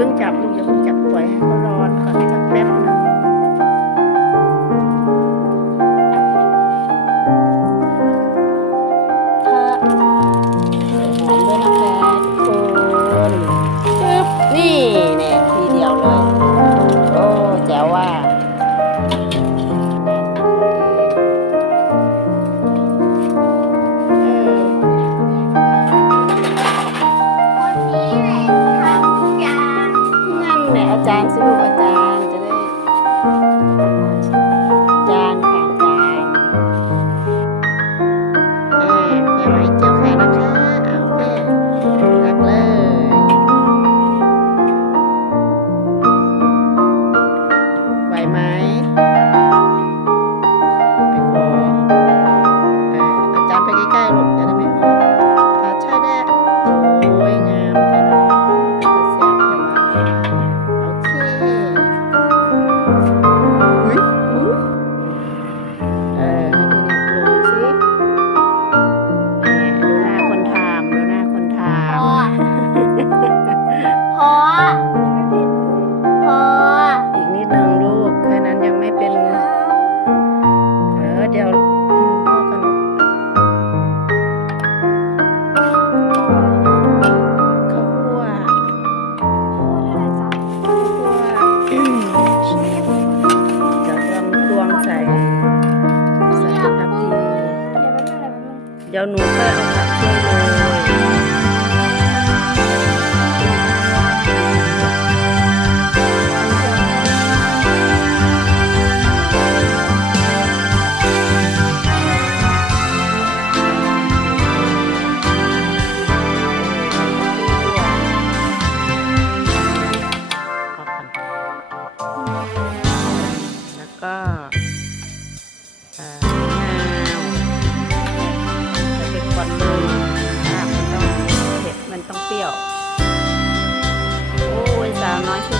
เพิ่งจับลูกอย่าเพิ่งจับปล่อยให้เขาร้อนก่อนค่ะ แจ้ง แล้วหนูก็อยเอาผักลงโรยแล้วก็ันต้องเปรี้ยว โอ้ยสาวน้อยชุ